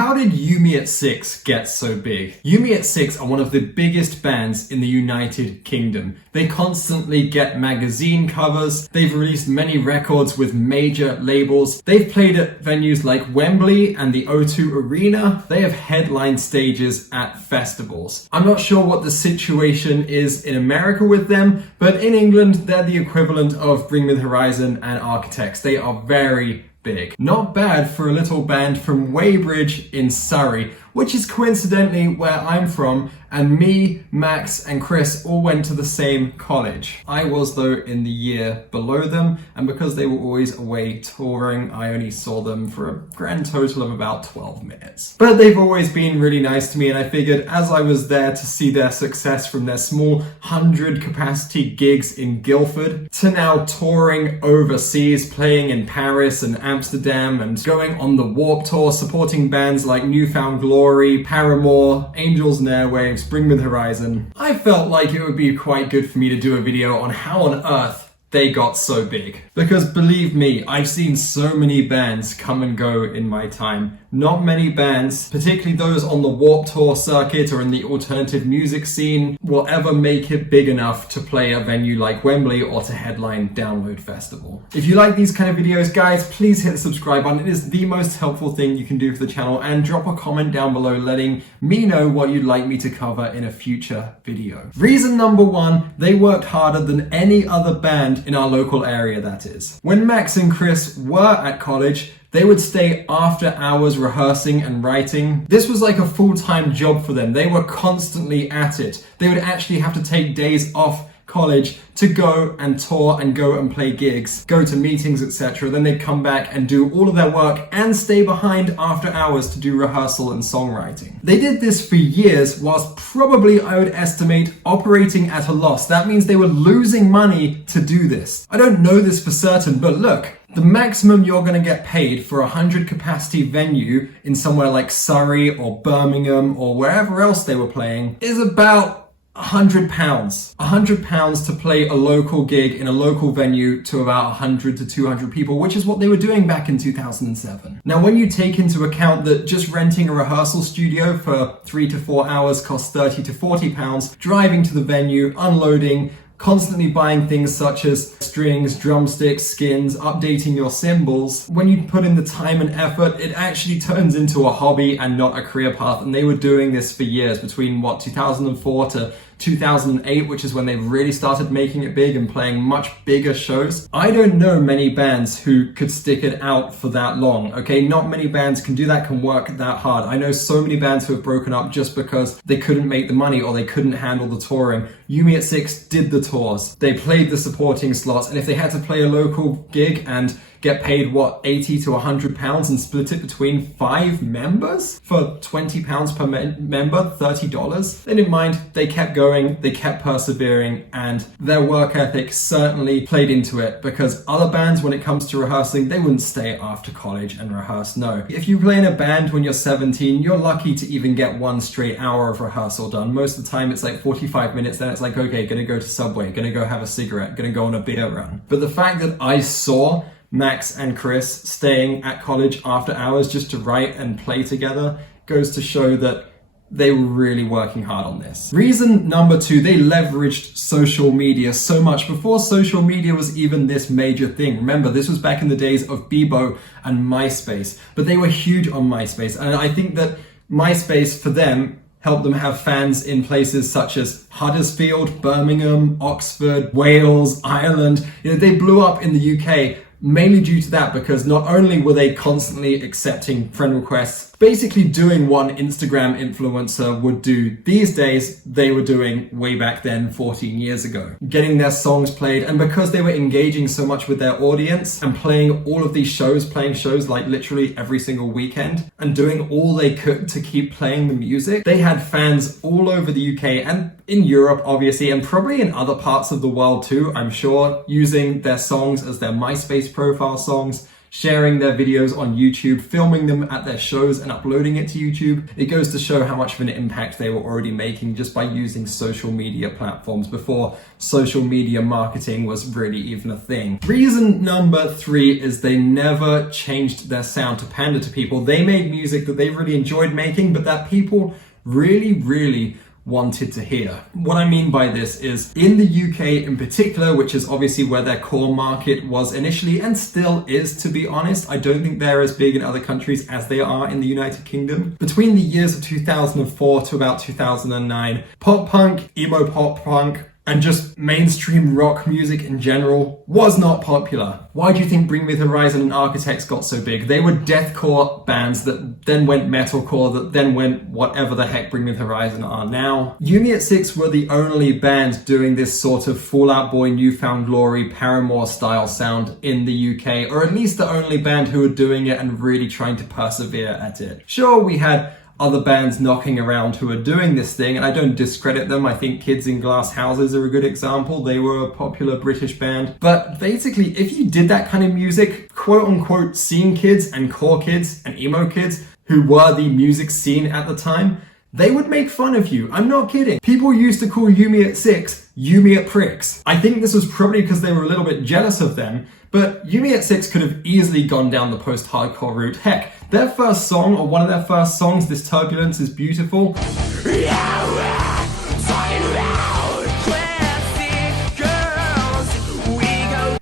How did Yumi at Six get so big? Yumi at Six are one of the biggest bands in the United Kingdom. They constantly get magazine covers, they've released many records with major labels, they've played at venues like Wembley and the O2 Arena, they have headlined stages at festivals. I'm not sure what the situation is in America with them, but in England they're the equivalent of Bring Me the Horizon and Architects. They are very big. Not bad for a little band from Weybridge in Surrey, which is coincidentally where I'm from, and me, Max and Chris all went to the same college. I was though in the year below them, and because they were always away touring, I only saw them for a grand total of about 12 minutes. But they've always been really nice to me, and I figured as I was there to see their success from their small 100 capacity gigs in Guildford to now touring overseas, playing in Paris and Amsterdam and going on the Warped Tour, supporting bands like Newfound Glory, Paramore, Angels and Airwaves, Bring Me the Horizon, I felt like it would be quite good for me to do a video on how on earth they got so big. Because believe me, I've seen so many bands come and go in my time. Not many bands, particularly those on the Warped Tour circuit or in the alternative music scene, will ever make it big enough to play a venue like Wembley or to headline Download Festival. If you like these kind of videos, guys, please hit the subscribe button. It is the most helpful thing you can do for the channel, and drop a comment down below letting me know what you'd like me to cover in a future video. Reason number one, they worked harder than any other band in our local area, that is. When Max and Chris were at college, they would stay after hours rehearsing and writing. This was like a full-time job for them. They were constantly at it. They would actually have to take days off college to go and tour and go and play gigs, go to meetings, etc. Then they'd come back and do all of their work and stay behind after hours to do rehearsal and songwriting. They did this for years whilst probably, I would estimate, operating at a loss. That means they were losing money to do this. I don't know this for certain, but look, the maximum you're going to get paid for a 100 capacity venue in somewhere like Surrey or Birmingham or wherever else they were playing is about £100. £100 to play a local gig in a local venue to about 100 to 200 people, which is what they were doing back in 2007. Now, when you take into account that just renting a rehearsal studio for 3 to 4 hours costs 30 to 40 pounds, driving to the venue, unloading, constantly buying things such as strings, drumsticks, skins, updating your cymbals. When you put in the time and effort, it actually turns into a hobby and not a career path. And they were doing this for years, between 2004 to 2008, which is when they really started making it big and playing much bigger shows. I don't know many bands who could stick it out for that long, okay? Not many bands can do that, can work that hard. I know so many bands who have broken up just because they couldn't make the money or they couldn't handle the touring. Yumi at Six did the tours. They played the supporting slots, and if they had to play a local gig and get paid, what, 80 to 100 pounds and split it between 5 members for 20 pounds per member, $30. They didn't mind, they kept going, they kept persevering, and their work ethic certainly played into it, because other bands, when it comes to rehearsing, they wouldn't stay after college and rehearse, no. If you play in a band when you're 17, you're lucky to even get 1 straight hour of rehearsal done. Most of the time it's like 45 minutes, then it's like, okay, gonna go to Subway, gonna go have a cigarette, gonna go on a beer run. But the fact that I saw Max and Chris staying at college after hours just to write and play together goes to show that they were really working hard on this. Reason number two, they leveraged social media so much before social media was even this major thing. Remember, this was back in the days of Bebo and MySpace, but they were huge on MySpace. And I think that MySpace for them helped them have fans in places such as Huddersfield, Birmingham, Oxford, Wales, Ireland. You know, they blew up in the UK mainly due to that, because not only were they constantly accepting friend requests, basically doing what an Instagram influencer would do these days, they were doing way back then 14 years ago. Getting their songs played, and because they were engaging so much with their audience and playing all of these shows, playing shows like literally every single weekend and doing all they could to keep playing the music, they had fans all over the UK and in Europe, obviously, and probably in other parts of the world too, I'm sure, using their songs as their MySpace profile songs, sharing their videos on YouTube, filming them at their shows and uploading it to YouTube. It goes to show how much of an impact they were already making just by using social media platforms before social media marketing was really even a thing. Reason number 3 is they never changed their sound to pander to people. They made music that they really enjoyed making, but that people really wanted to hear. What I mean by this is, in the UK in particular, which is obviously where their core market was initially and still is, to be honest, I don't think they're as big in other countries as they are in the United Kingdom. Between the years of 2004 to about 2009, pop punk, emo pop punk, and just mainstream rock music in general was not popular. Why do you think Bring Me the Horizon and Architects got so big? They were deathcore bands that then went metalcore, that then went whatever the heck Bring Me the Horizon are now. Yumi at Six were the only band doing this sort of Fall Out Boy, Newfound Glory, Paramore style sound in the UK, or at least the only band who were doing it and really trying to persevere at it. Sure, we had other bands knocking around who are doing this thing, and I don't discredit them. I think Kids in Glass Houses are a good example. They were a popular British band. But basically, if you did that kind of music, quote unquote scene kids and core kids and emo kids who were the music scene at the time, they would make fun of you. I'm not kidding. People used to call Yumi at Six Yumi at Pricks. I think this was probably because they were a little bit jealous of them, but Yumi at Six could have easily gone down the post-hardcore route. Heck, their first song, or one of their first songs, This Turbulence Is Beautiful,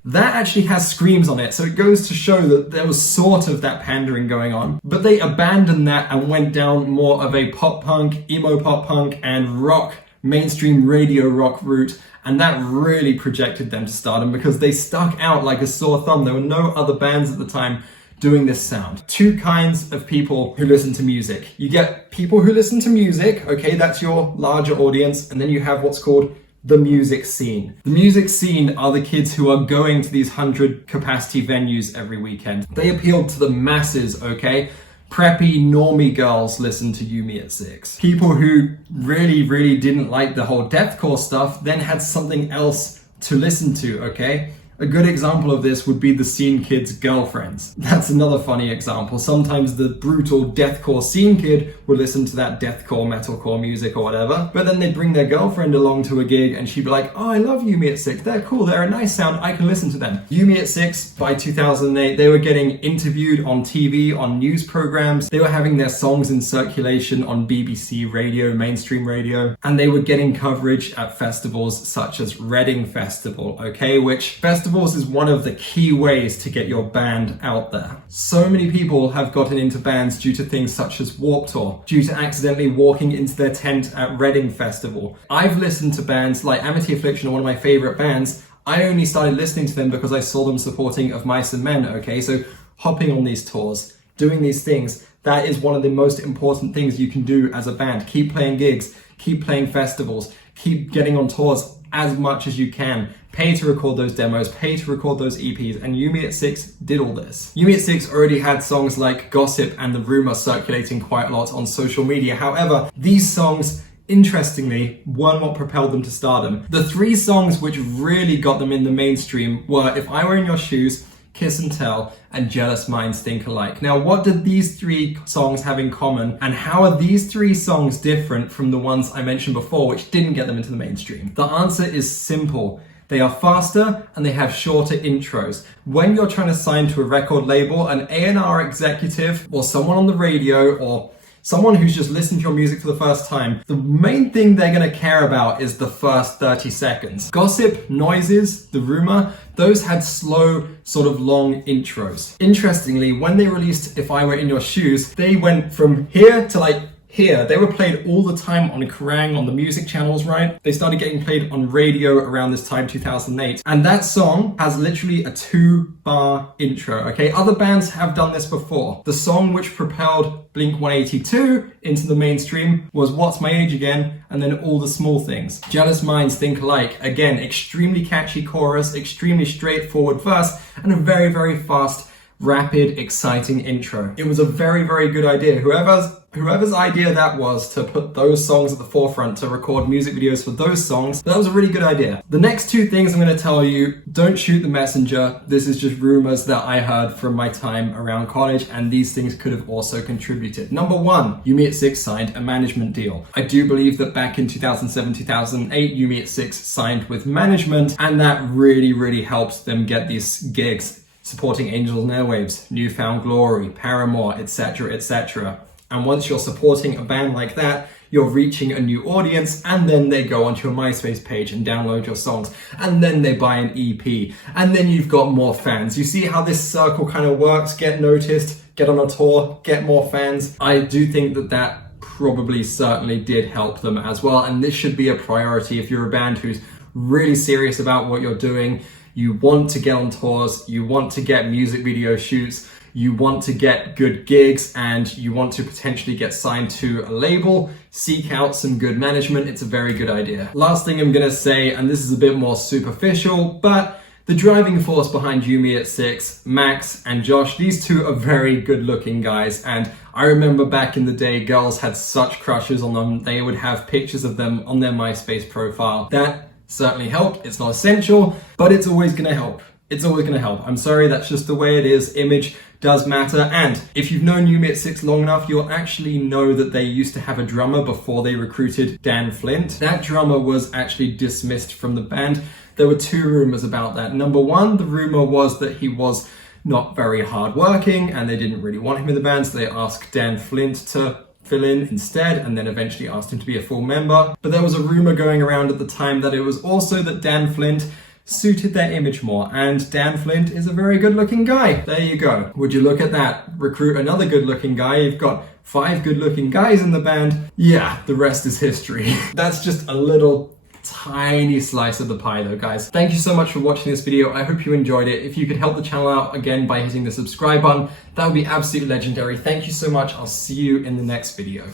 that actually has screams on it, so it goes to show that there was sort of that pandering going on. But they abandoned that and went down more of a pop punk, emo pop punk, and rock, mainstream radio rock route, and that really projected them to stardom because they stuck out like a sore thumb. There were no other bands at the time doing this sound. Two kinds of people who listen to music. You get people who listen to music, okay, that's your larger audience, and then you have what's called the music scene. The music scene are the kids who are going to these 100 capacity venues every weekend. They appealed to the masses, okay? Preppy, normie girls listen to Yumi at Six. People who really didn't like the whole deathcore stuff then had something else to listen to, okay? A good example of this would be the scene kids' girlfriends. That's another funny example. Sometimes the brutal deathcore scene kid would listen to that deathcore, metalcore music or whatever, but then they'd bring their girlfriend along to a gig and she'd be like, oh, I love Yumi at Six. They're cool. They're a nice sound. I can listen to them. Yumi at Six, by 2008, they were getting interviewed on TV, on news programs. They were having their songs in circulation on BBC radio, mainstream radio, and they were getting coverage at festivals such as Reading Festival, okay, which festivals is one of the key ways to get your band out there. So many people have gotten into bands due to things such as Warped Tour, due to accidentally walking into their tent at Reading Festival. I've listened to bands like Amity Affliction, one of my favorite bands. I only started listening to them because I saw them supporting Of Mice and Men, okay? So hopping on these tours, doing these things, that is one of the most important things you can do as a band. Keep playing gigs, keep playing festivals, keep getting on tours as much as you can. Pay to record those demos, pay to record those EPs, and Yumi at Six did all this. Yumi at Six already had songs like Gossip and The Rumour circulating quite a lot on social media. However, these songs, interestingly, weren't what propelled them to stardom. The three songs which really got them in the mainstream were If I Were in Your Shoes, Kiss and Tell, and Jealous Minds Think Alike. Now, what did these three songs have in common, and how are these three songs different from the ones I mentioned before, which didn't get them into the mainstream? The answer is simple. They are faster and they have shorter intros. When you're trying to sign to a record label, an A&R executive or someone on the radio or someone who's just listened to your music for the first time, the main thing they're going to care about is the first 30 seconds. Gossip, Noises, The Rumour, those had slow, sort of long intros. Interestingly, when they released If I Were in Your Shoes, they went from here to like here. They were played all the time on Kerrang, on the music channels, right? They started getting played on radio around this time, 2008. And that song has literally a 2-bar intro, okay? Other bands have done this before. The song which propelled Blink-182 into the mainstream was What's My Age Again, and then All the Small Things. Jealous Minds Think Alike, again, extremely catchy chorus, extremely straightforward verse, and a very fast rapid, exciting intro. It was a very, very good idea. Whoever's idea that was to put those songs at the forefront, to record music videos for those songs, that was a really good idea. The next two things I'm going to tell you, don't shoot the messenger. This is just rumors that I heard from my time around college, and these things could have also contributed. Number one, Yumi at 6 signed a management deal. I do believe that back in 2007, 2008, Yumi at 6 signed with management, and that really, really helped them get these gigs supporting Angels and Airwaves, Newfound Glory, Paramore, etc., etc. And once you're supporting a band like that, you're reaching a new audience, and then they go onto your MySpace page and download your songs, and then they buy an EP, and then you've got more fans. You see how this circle kind of works? Get noticed, get on a tour, get more fans. I do think that that probably certainly did help them as well, and this should be a priority if you're a band who's really serious about what you're doing. You want to get on tours, you want to get music video shoots, you want to get good gigs, and you want to potentially get signed to a label. Seek out some good management. It's a very good idea. Last thing I'm gonna say, and this is a bit more superficial, but the driving force behind Yumi at 6, Max and Josh, these two are very good looking guys, and I remember back in the day, girls had such crushes on them. They would have pictures of them on their MySpace profile. That certainly helped. It's not essential, but it's always gonna help. It's always gonna help. I'm sorry, that's just the way it is. Image does matter, and if you've known Yumi at 6 long enough, you'll actually know that they used to have a drummer before they recruited Dan Flint. That drummer was actually dismissed from the band. There were two rumors about that. Number one, the rumor was that he was not very hardworking and they didn't really want him in the band, so they asked Dan Flint to fill in instead, and then eventually asked him to be a full member. But there was a rumor going around at the time that it was also that Dan Flint suited their image more, and Dan Flint is a very good looking guy. There you go. Would you look at that? Recruit another good looking guy. You've got 5 good looking guys in the band. Yeah, the rest is history. That's just a little tiny slice of the pie though, guys. Thank you so much for watching this video. I hope you enjoyed it. If you could help the channel out again by hitting the subscribe button, that would be absolutely legendary. Thank you so much. I'll see you in the next video.